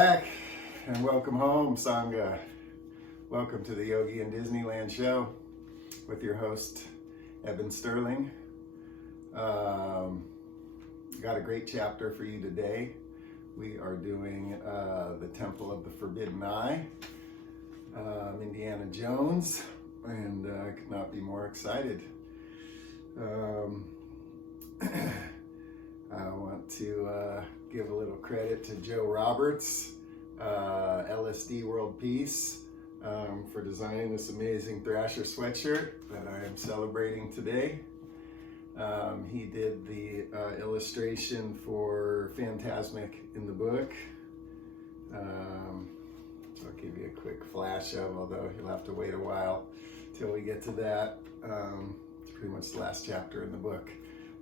Back and welcome home, Sangha. Welcome to the Yogi and Disneyland show with your host, Eben Sterling. Got a great chapter for you today. We are doing the Temple of the Forbidden Eye, Indiana Jones, and I could not be more excited. I want to give a little credit to Joe Roberts, LSD World Peace, for designing this amazing Thrasher sweatshirt that I am celebrating today. He did the illustration for Phantasmic in the book. So I'll give you a quick flash of, although you'll have to wait a while till we get to that. It's pretty much the last chapter in the book.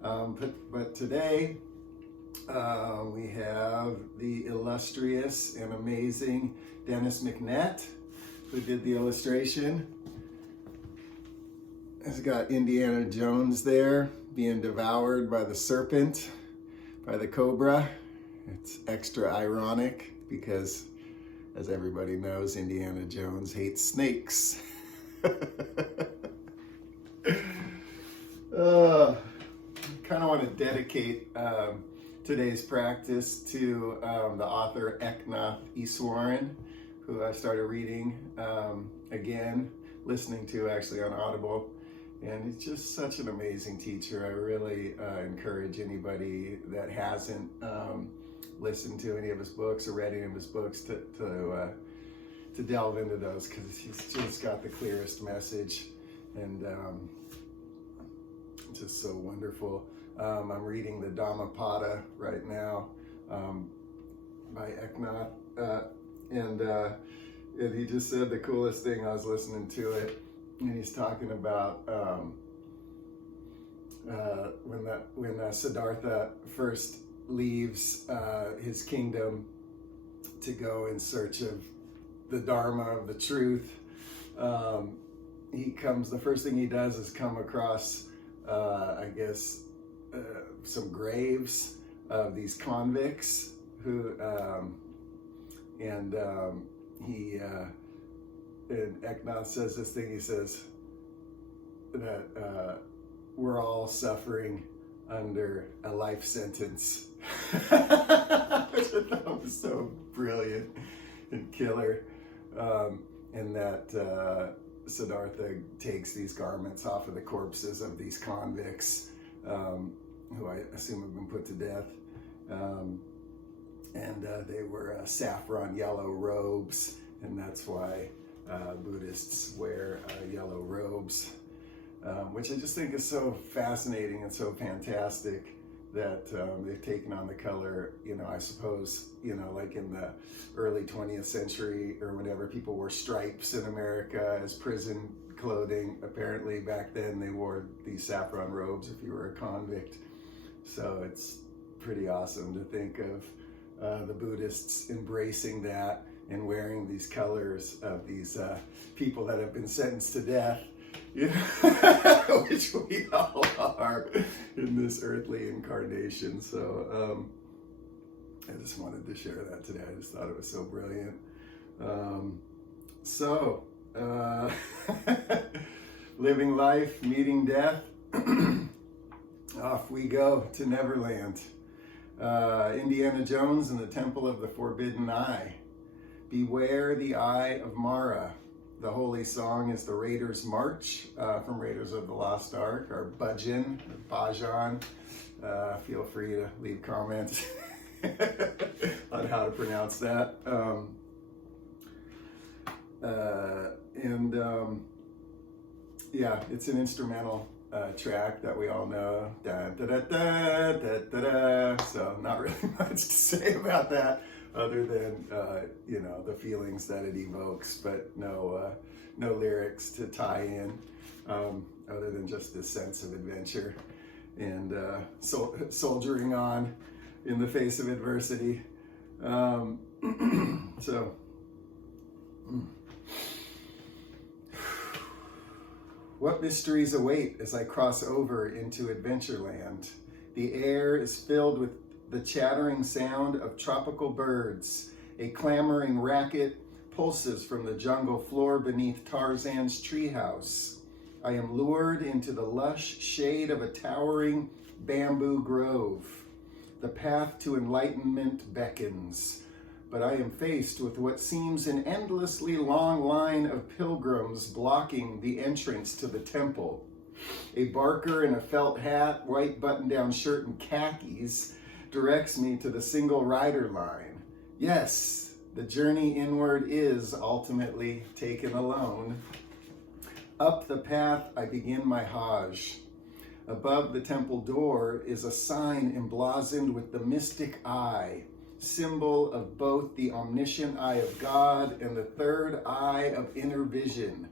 But today we have the illustrious and amazing Dennis McNett, who did the illustration. It's got Indiana Jones there being devoured by the serpent, by the cobra. It's extra ironic because, as everybody knows, Indiana Jones hates snakes. Kind of want to dedicate today's practice to the author Eknath Easwaran, who I started reading again, listening to actually on Audible. And he's just such an amazing teacher. I really encourage anybody that hasn't listened to any of his books or read any of his books to delve into those, because he's just got the clearest message and just so wonderful. I'm reading the Dhammapada right now by Eknath, and he just said the coolest thing. I was listening to it, and he's talking about when Siddhartha first leaves his kingdom to go in search of the Dharma, of the truth. The first thing he does is come across, some graves of these convicts who, and Eknath says this thing. He says that we're all suffering under a life sentence, which I thought was so brilliant and killer, and that Siddhartha takes these garments off of the corpses of these convicts, who I assume have been put to death, and they were saffron yellow robes, and that's why Buddhists wear yellow robes, which I just think is so fascinating and so fantastic that they've taken on the color. I suppose, like in the early 20th century or whenever, people wore stripes in America as prison clothing. Apparently back then they wore these saffron robes if you were a convict. So it's pretty awesome to think of the Buddhists embracing that and wearing these colors of these people that have been sentenced to death, which we all are in this earthly incarnation. So I just wanted to share that today. I just thought it was so brilliant. Living life, meeting death. Off we go to Neverland. Indiana Jones and the Temple of the Forbidden Eye. Beware the Eye of Mara. The holy song is the Raiders' March from Raiders of the Lost Ark, or Bhajan, or Bhajan. Feel free to leave comments on how to pronounce that. It's an instrumental track that we all know. Da, da, da, da, da, da, da. So not really much to say about that, other than the feelings that it evokes, but no lyrics to tie in, other than just this sense of adventure and soldiering on in the face of adversity. What mysteries await as I cross over into Adventureland? The air is filled with the chattering sound of tropical birds A clamoring racket pulses from the jungle floor beneath Tarzan's treehouse. I am lured into the lush shade of a towering bamboo grove. The path to enlightenment beckons, but I am faced with what seems an endlessly long line of pilgrims blocking the entrance to the temple. A barker in a felt hat, white button-down shirt, and khakis directs me to the single rider line. Yes, the journey inward is ultimately taken alone. Up the path, I begin my Hajj. Above the temple door is a sign emblazoned with the mystic eye, symbol of both the omniscient eye of God and the third eye of inner vision.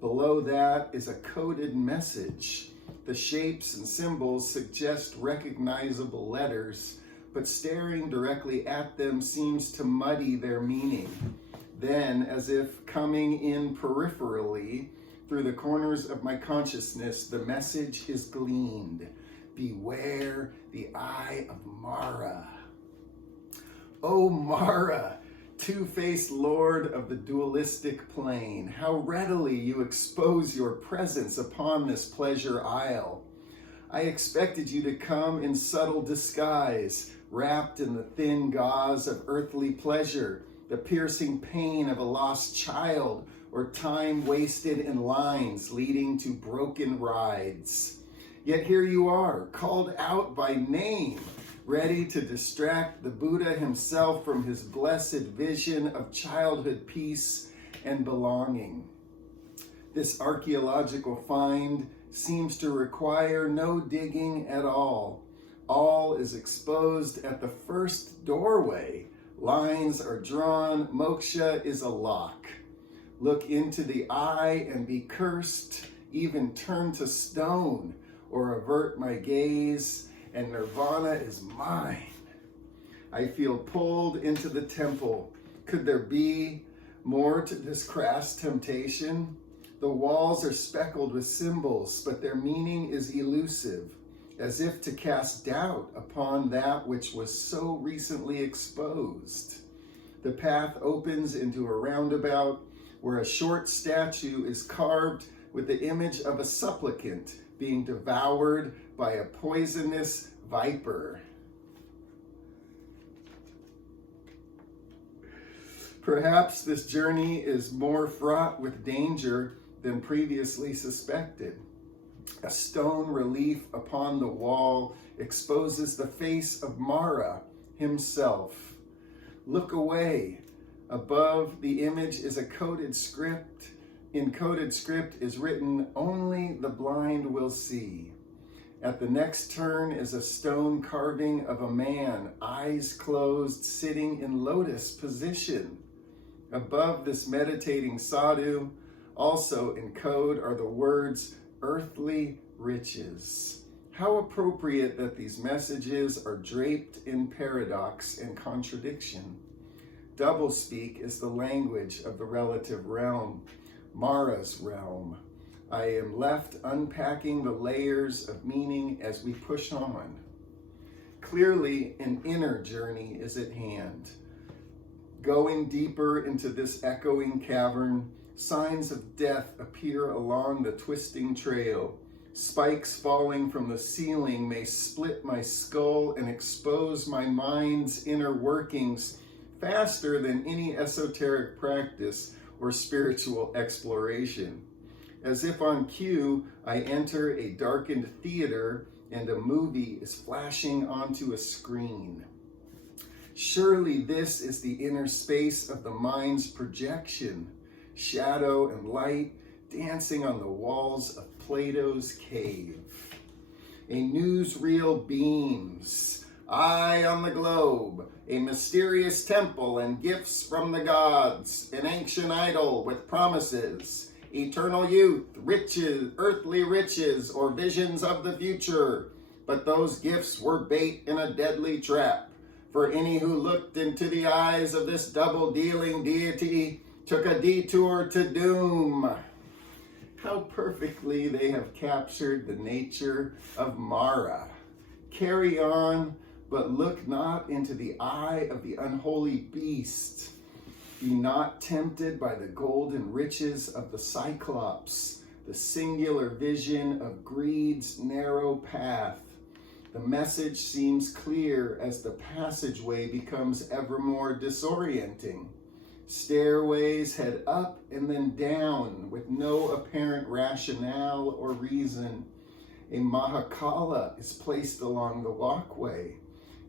Below that is a coded message. The shapes and symbols suggest recognizable letters, but staring directly at them seems to muddy their meaning. Then, as if coming in peripherally, through the corners of my consciousness, the message is gleaned. Beware the eye of Mara. O Mara, two-faced lord of the dualistic plane, how readily you expose your presence upon this pleasure isle. I expected you to come in subtle disguise, wrapped in the thin gauze of earthly pleasure, the piercing pain of a lost child, or time wasted in lines leading to broken rides. Yet here you are, called out by name, ready to distract the Buddha himself from his blessed vision of childhood peace and belonging. This archaeological find seems to require no digging at all. All is exposed at the first doorway. Lines are drawn, moksha is a lock. Look into the eye and be cursed, even turn to stone, or avert my gaze, and nirvana is mine. I feel pulled into the temple. Could there be more to this crass temptation? The walls are speckled with symbols, but their meaning is elusive, as if to cast doubt upon that which was so recently exposed. The path opens into a roundabout where a short statue is carved with the image of a supplicant being devoured by a poisonous viper. Perhaps this journey is more fraught with danger than previously suspected. A stone relief upon the wall exposes the face of Mara himself. Look away. Above the image is a coded script. In coded script is written, "Only the blind will see." At the next turn is a stone carving of a man, eyes closed, sitting in lotus position. Above this meditating sadhu, also in code, are the words, "earthly riches." How appropriate that these messages are draped in paradox and contradiction. Doublespeak is the language of the relative realm, Mara's realm. I am left unpacking the layers of meaning as we push on. Clearly, an inner journey is at hand. Going deeper into this echoing cavern, signs of death appear along the twisting trail. Spikes falling from the ceiling may split my skull and expose my mind's inner workings faster than any esoteric practice or spiritual exploration. As if on cue, I enter a darkened theater and a movie is flashing onto a screen. Surely this is the inner space of the mind's projection, shadow and light dancing on the walls of Plato's cave. A newsreel beams. Eye on the globe, a mysterious temple and gifts from the gods, an ancient idol with promises, eternal youth, riches, earthly riches, or visions of the future. But those gifts were bait in a deadly trap. For any who looked into the eyes of this double-dealing deity took a detour to doom. How perfectly they have captured the nature of Mara. Carry on, but look not into the eye of the unholy beast. Be not tempted by the golden riches of the Cyclops, the singular vision of greed's narrow path. The message seems clear as the passageway becomes ever more disorienting. Stairways head up and then down with no apparent rationale or reason. A Mahakala is placed along the walkway.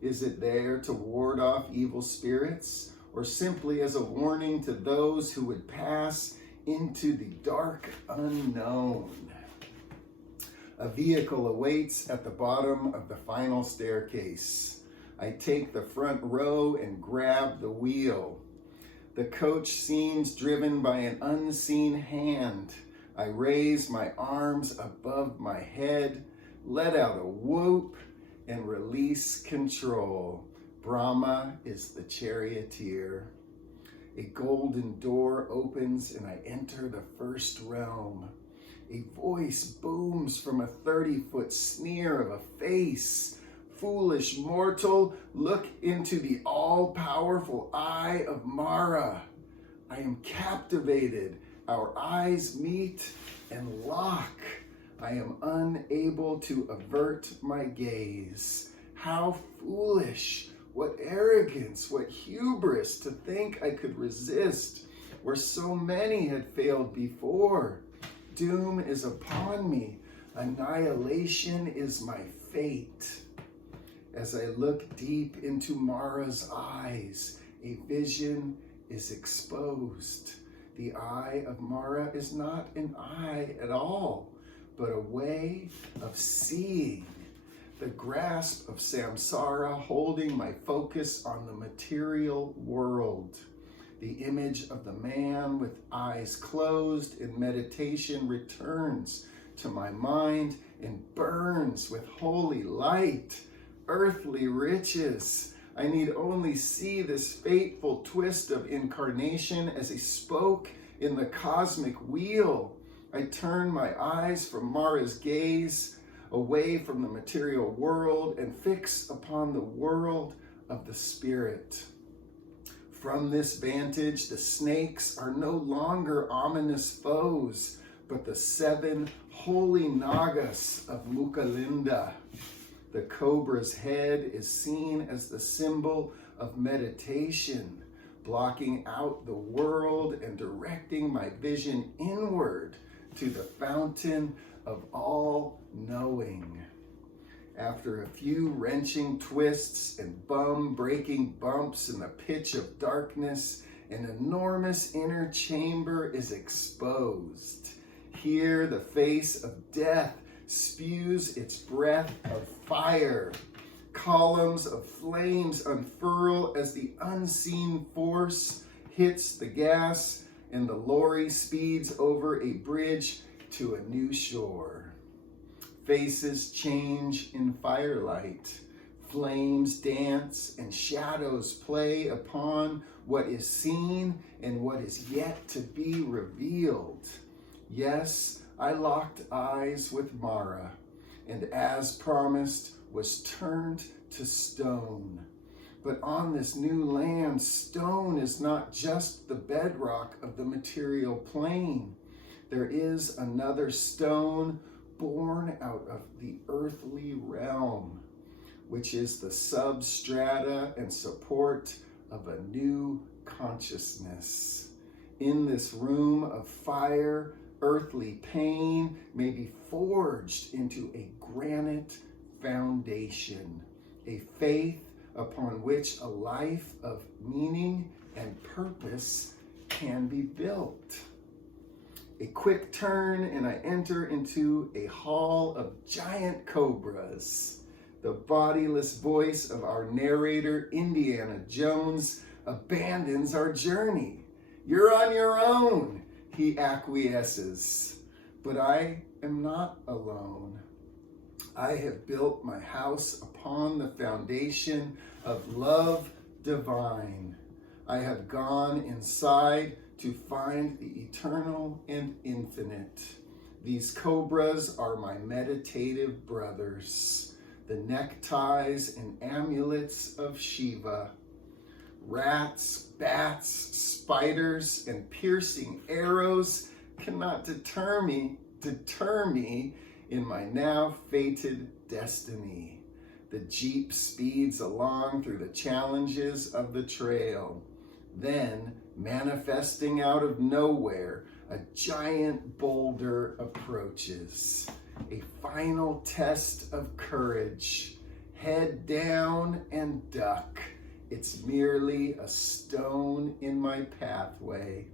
Is it there to ward off evil spirits, or simply as a warning to those who would pass into the dark unknown? A vehicle awaits at the bottom of the final staircase. I take the front row and grab the wheel. The coach seems driven by an unseen hand. I raise my arms above my head, let out a whoop, and release control. Brahma is the charioteer. A golden door opens and I enter the first realm. A voice booms from a 30-foot sneer of a face. Foolish mortal, look into the all-powerful eye of Mara. I am captivated. Our eyes meet and lock. I am unable to avert my gaze. How foolish, what arrogance, what hubris to think I could resist where so many had failed before. Doom is upon me. Annihilation is my fate. As I look deep into Mara's eyes, a vision is exposed. The eye of Mara is not an eye at all, but a way of seeing. The grasp of samsara holding my focus on the material world. The image of the man with eyes closed in meditation returns to my mind and burns with holy light. Earthly riches. I need only see this fateful twist of incarnation as a spoke in the cosmic wheel. I turn my eyes from Mara's gaze away from the material world and fix upon the world of the spirit. From this vantage, the snakes are no longer ominous foes, but the 7 holy Nagas of Mukalinda. The cobra's head is seen as the symbol of meditation, blocking out the world and directing my vision inward to the fountain of all knowing. After a few wrenching twists and bum-breaking bumps in the pitch of darkness, an enormous inner chamber is exposed. Here, the face of death spews its breath of fire. Columns of flames unfurl as the unseen force hits the gas and the lorry speeds over a bridge to a new shore. Faces change in firelight. Flames dance and shadows play upon what is seen and what is yet to be revealed. Yes, I locked eyes with Mara, and as promised, was turned to stone. But on this new land, stone is not just the bedrock of the material plane. There is another stone born out of the earthly realm, which is the substrata and support of a new consciousness. In this room of fire, earthly pain may be forged into a granite foundation, a faith upon which a life of meaning and purpose can be built. A quick turn and I enter into a hall of giant cobras. The bodiless voice of our narrator, Indiana Jones, abandons our journey. You're on your own, he acquiesces. But I am not alone. I have built my house upon the foundation of love divine. I have gone inside to find the eternal and infinite. These cobras are my meditative brothers. the neckties and amulets of Shiva. Rats, bats, spiders, and piercing arrows cannot deter me in my now fated destiny. The Jeep speeds along through the challenges of the trail. Then, manifesting out of nowhere, a giant boulder approaches. A final test of courage. Head down and duck. It's merely a stone in my pathway.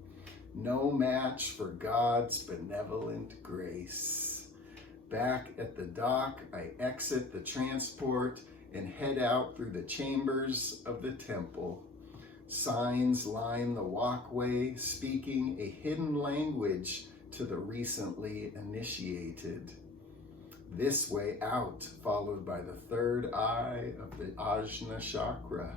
No match for God's benevolent grace. Back at the dock, I exit the transport and head out through the chambers of the temple. Signs line the walkway, speaking a hidden language to the recently initiated. This way out, followed by the third eye of the Ajna chakra.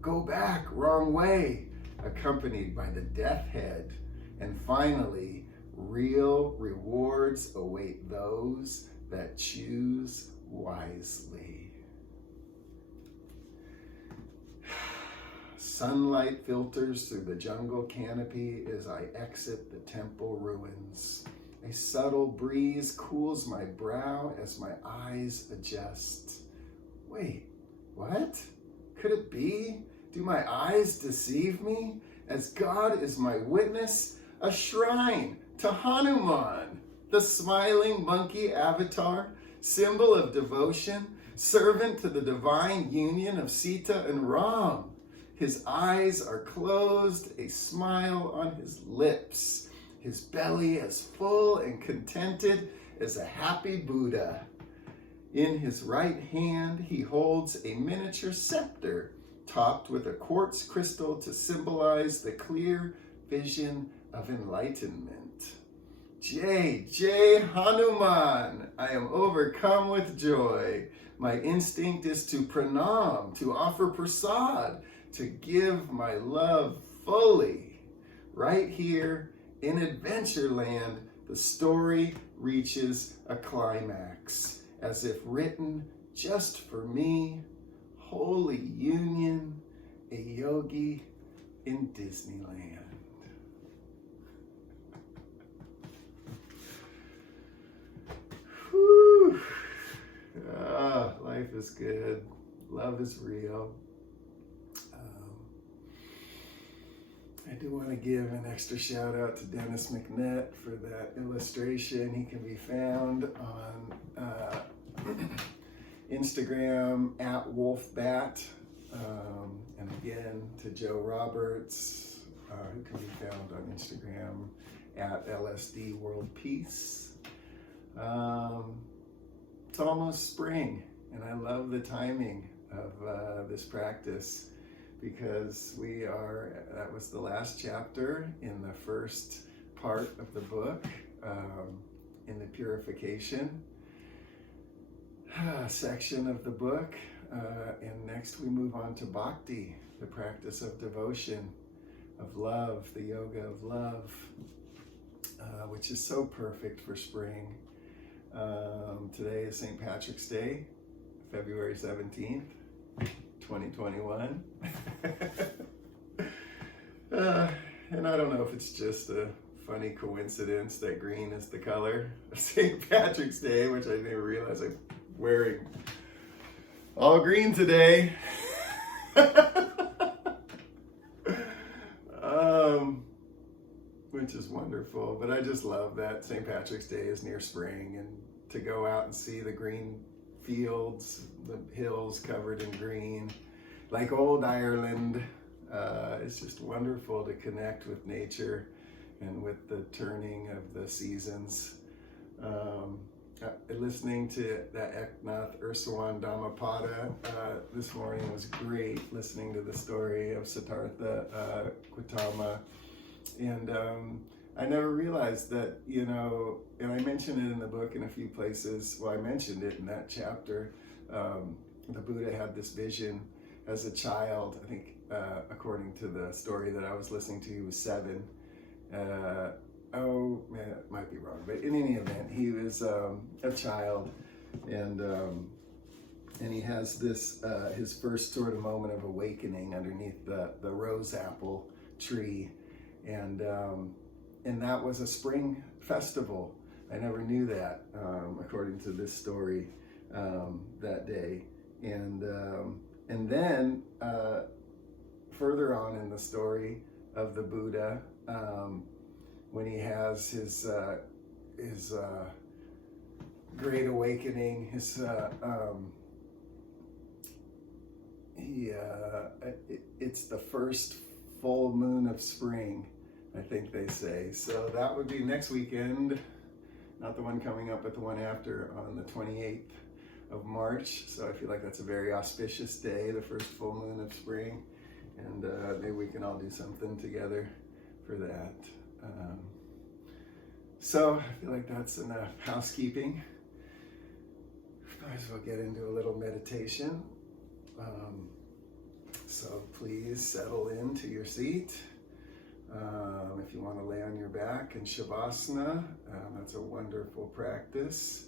Go back, wrong way, accompanied by the death head. And finally, real rewards await those that choose wisely. Sunlight filters through the jungle canopy as I exit the temple ruins. A subtle breeze cools my brow as my eyes adjust. Wait, what? Could it be? Do my eyes deceive me? As God is my witness, a shrine to Hanuman, the smiling monkey avatar, symbol of devotion, servant to the divine union of Sita and Ram. His eyes are closed, a smile on his lips. His belly as full and contented as a happy Buddha. In his right hand, he holds a miniature scepter topped with a quartz crystal to symbolize the clear vision of enlightenment. Jai, Jai Hanuman! I am overcome with joy. My instinct is to pranam, to offer prasad, to give my love fully. Right here in Adventureland, the story reaches a climax, as if written just for me. Holy Union, a yogi in Disneyland. Whew. Life is good. Love is real. I do want to give an extra shout out to Dennis McNett for that illustration. He can be found on Instagram at Wolfbat. And again, to Joe Roberts, who can be found on Instagram at LSD World Peace. It's almost spring, and I love the timing of this practice, because that was the last chapter in the first part of the book, in the purification section of the book. And next we move on to Bhakti, the practice of devotion, of love, the yoga of love, which is so perfect for spring. Today is St. Patrick's Day, February 17th. 2021. And I don't know if it's just a funny coincidence that green is the color of St. Patrick's Day, which I didn't realize I'm wearing all green today. Which is wonderful. But I just love that St. Patrick's Day is near spring, and to go out and see the green fields, the hills covered in green, like old Ireland. It's just wonderful to connect with nature and with the turning of the seasons. Listening to that Eknath Easwaran Dhammapada this morning was great, listening to the story of Siddhartha Gautama. And I never realized that, and I mentioned it in the book in a few places. Well, I mentioned it in that chapter. The Buddha had this vision as a child. I think, according to the story that I was listening to, he was 7. Oh, man, it might be wrong. But in any event, he was a child. And And he has this, his first sort of moment of awakening underneath the rose apple tree. And that was a spring festival. I never knew that, according to this story, that day. And then further on in the story of the Buddha, when he has his great awakening, it's the first full moon of spring, I think they say. So that would be next weekend, not the one coming up, but the one after, on the 28th of March. So I feel like that's a very auspicious day, the first full moon of spring. And maybe we can all do something together for that. So I feel like that's enough housekeeping. Might as well get into a little meditation. So please settle into your seat. If you want to lay on your back in Shavasana, that's a wonderful practice.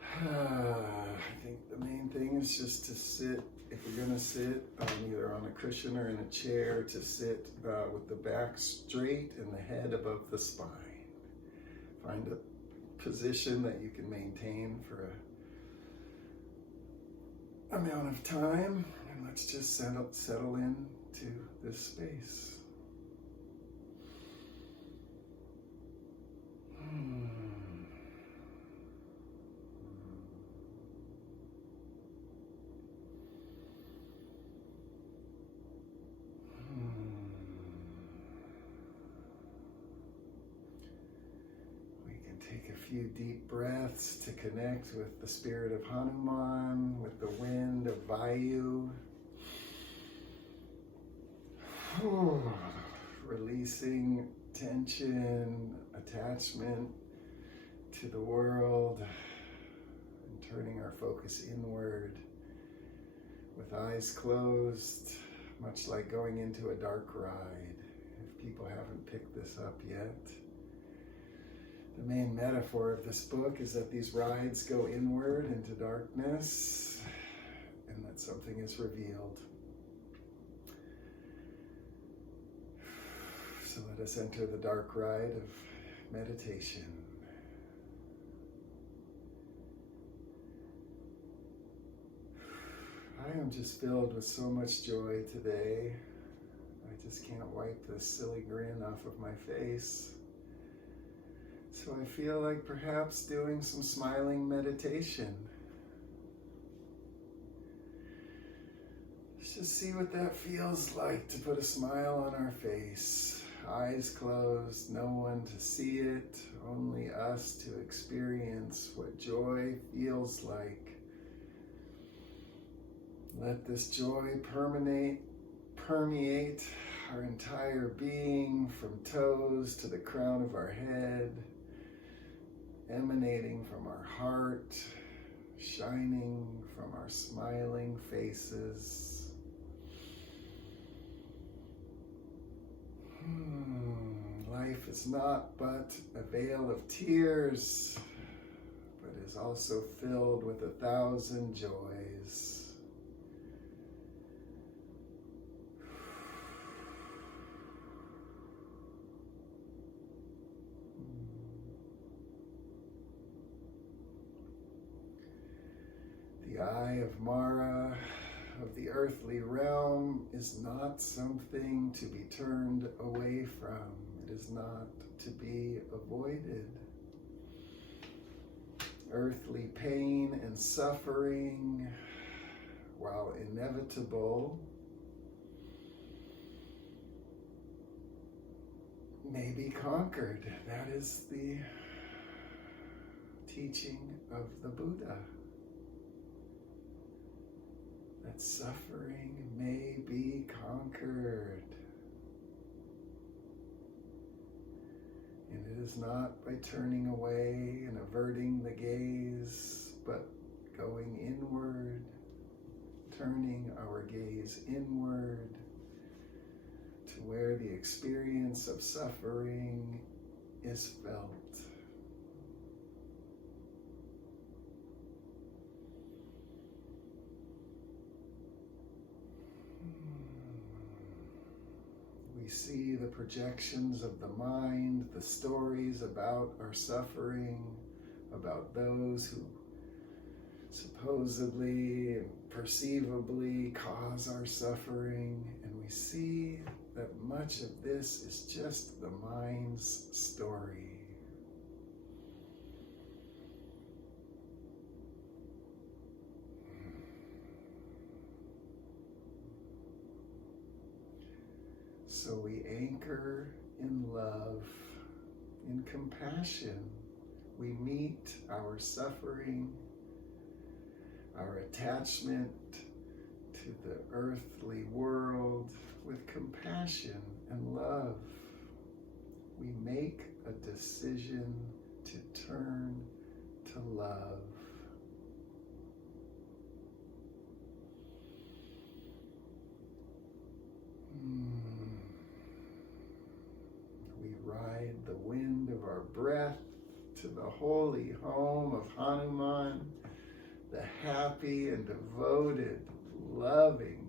I think the main thing is just to sit, if you're going to sit either on a cushion or in a chair, to sit with the back straight and the head above the spine. Find a position that you can maintain for a amount of time, and let's just settle into this space. Take a few deep breaths to connect with the spirit of Hanuman, with the wind of Vayu. Releasing tension, attachment to the world, and turning our focus inward with eyes closed, much like going into a dark ride. If people haven't picked this up yet, the main metaphor of this book is that these rides go inward into darkness, and that something is revealed. So let us enter the dark ride of meditation. I am just filled with so much joy today. I just can't wipe this silly grin off of my face. So I feel like perhaps doing some smiling meditation. Let's just see what that feels like, to put a smile on our face. Eyes closed, no one to see it, only us to experience what joy feels like. Let this joy permeate our entire being, from toes to the crown of our head, emanating from our heart, shining from our smiling faces. Life is not but a veil of tears, but is also filled with 1,000 joys. The eye of Mara, of the earthly realm, is not something to be turned away from. It is not to be avoided. Earthly pain and suffering, while inevitable, may be conquered. That is the teaching of the Buddha. That suffering may be conquered. And it is not by turning away and averting the gaze, but going inward, turning our gaze inward to where the experience of suffering is felt. We see the projections of the mind, the stories about our suffering, about those who supposedly and perceivably cause our suffering, and we see that much of this is just the mind's story. So we anchor in love, in compassion. We meet our suffering, our attachment to the earthly world with compassion and love. We make a decision to turn to love. We ride the wind of our breath to the holy home of Hanuman, the happy and devoted, loving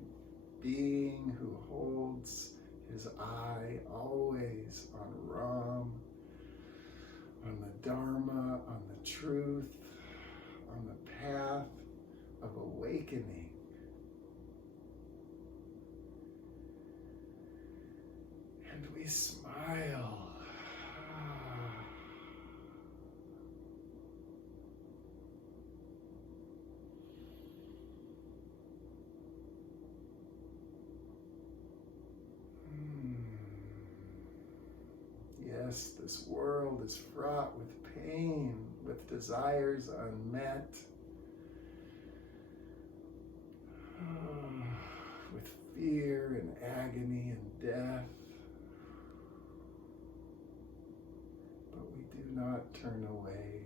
being who holds his eye always on Ram, on the Dharma, on the truth, on the path of awakening. And we smile. Yes, this world is fraught with pain, with desires unmet, with fear and agony and death. But we do not turn away.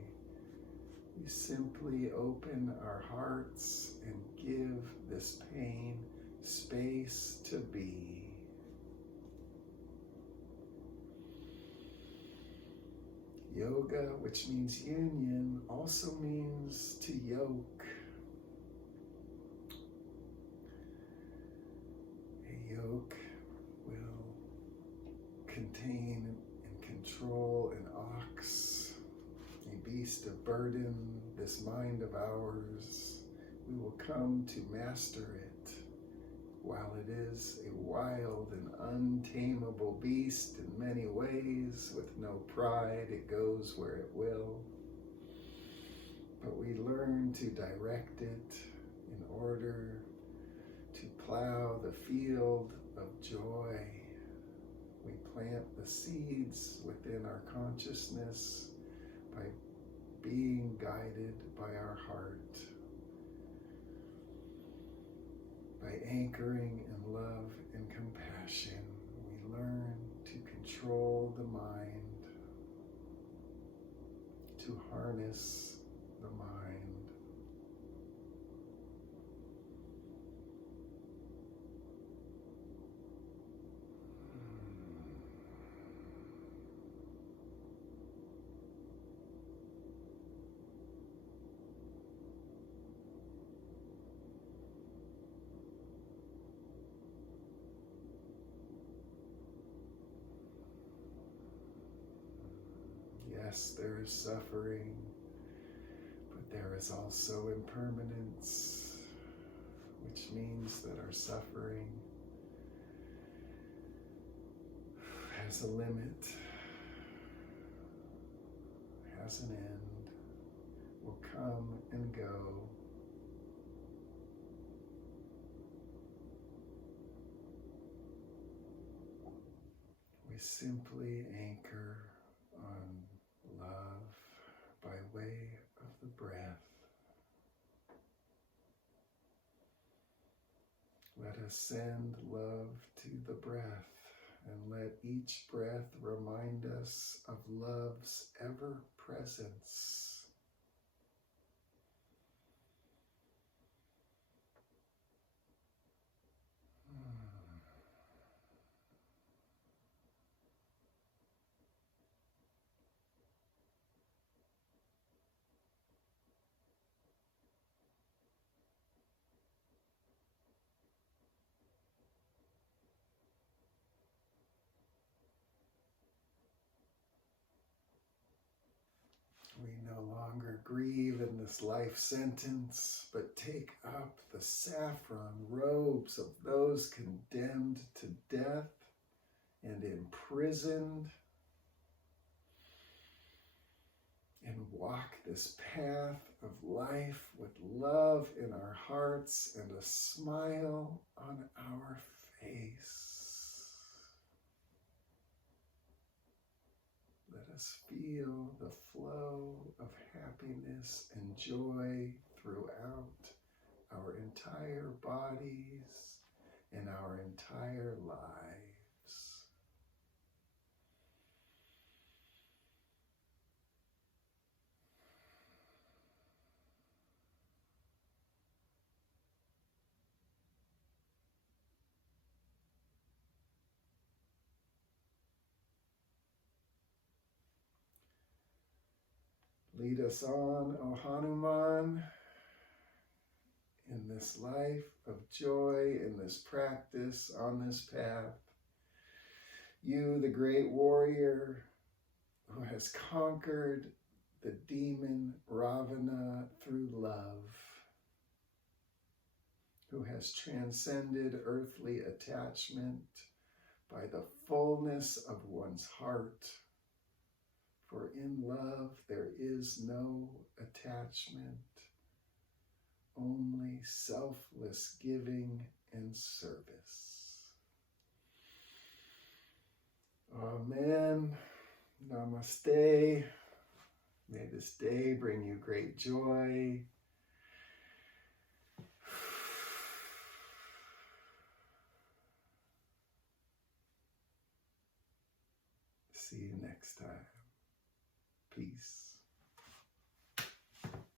We simply open our hearts and give this pain space to be. Yoga, which means union, also means to yoke. A yoke will contain and control an ox, a beast of burden, this mind of ours. We will come to master it. While it is a wild and untamable beast in many ways, with no pride, it goes where it will. But we learn to direct it in order to plow the field of joy. We plant the seeds within our consciousness by being guided by our heart. By anchoring in love and compassion, we learn to control the mind, to harness the mind. Yes, there is suffering, but there is also impermanence, which means that our suffering has a limit, has an end, will come and go. We simply anchor on love by way of the breath. Let us send love to the breath, and let each breath remind us of love's ever presence. longer grieve in this life sentence, but take up the saffron robes of those condemned to death and imprisoned, and walk this path of life with love in our hearts and a smile on our face. Let us feel the flow of happiness and joy throughout our entire bodies and our entire lives. Lead us on, O Hanuman, in this life of joy, in this practice, on this path. You, the great warrior who has conquered the demon Ravana through love, who has transcended earthly attachment by the fullness of one's heart. For in love there is no attachment, only selfless giving and service. Amen. Namaste. May this day bring you great joy. See you next time. Peace.